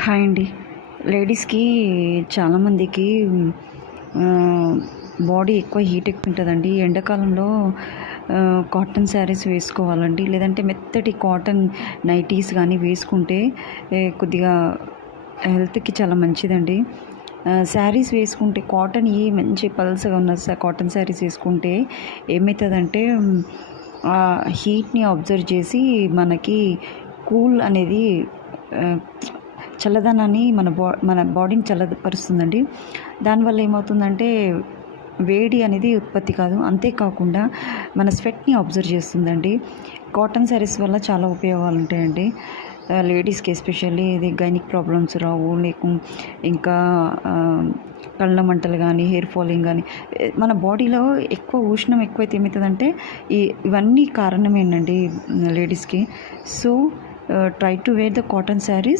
Hi అండి. లేడీస్‌కి చాలామందికి బాడీ ఎక్కువ హీట్ ఎక్కువుంటదండి. ఎండాకాలంలో కాటన్ శారీస్ వేసుకోవాలండి. లేదంటే మెత్తటి కాటన్ నైటీస్ గానీ వేసుకుంటే కొద్దిగా హెల్త్‌కి చాలా మంచిదండి. శారీస్ వేసుకుంటే కాటన్‌యి మంచి పల్చగా ఉన్న కాటన్ శారీస్ వేసుకుంటే ఏమైతదంటే హీట్‌ని అబ్జర్వ్ చేసి మనకి కూల్ అనేది ఆహ్, చల్లదనాన్ని మన బాడీని చల్లబరుస్తుందండి. దానివల్ల ఏమవుతుందంటే వేడి అనేది ఉత్పత్తి కాదు. అంతేకాకుండా మన స్వెట్‌ని అబ్జర్వ్ చేస్తుందండి. కాటన్ శారీస్ వల్ల చాలా ఉపయోగాలు ఉంటాయండి. లేడీస్‌కి ఎస్పెషల్లీ ఇది గైనిక్ ప్రాబ్లమ్స్ రావు. ఇంకా కళ్ళ మంటలు గానీ, హెయిర్ ఫాలింగ్ గానీ, మన బాడీలో ఎక్కువ ఉష్ణం ఎక్కువైతే ఏమైతదంటే ఇవన్నీ కారణమేనండి లేడీస్‌కి. So, try to wear the cotton saris.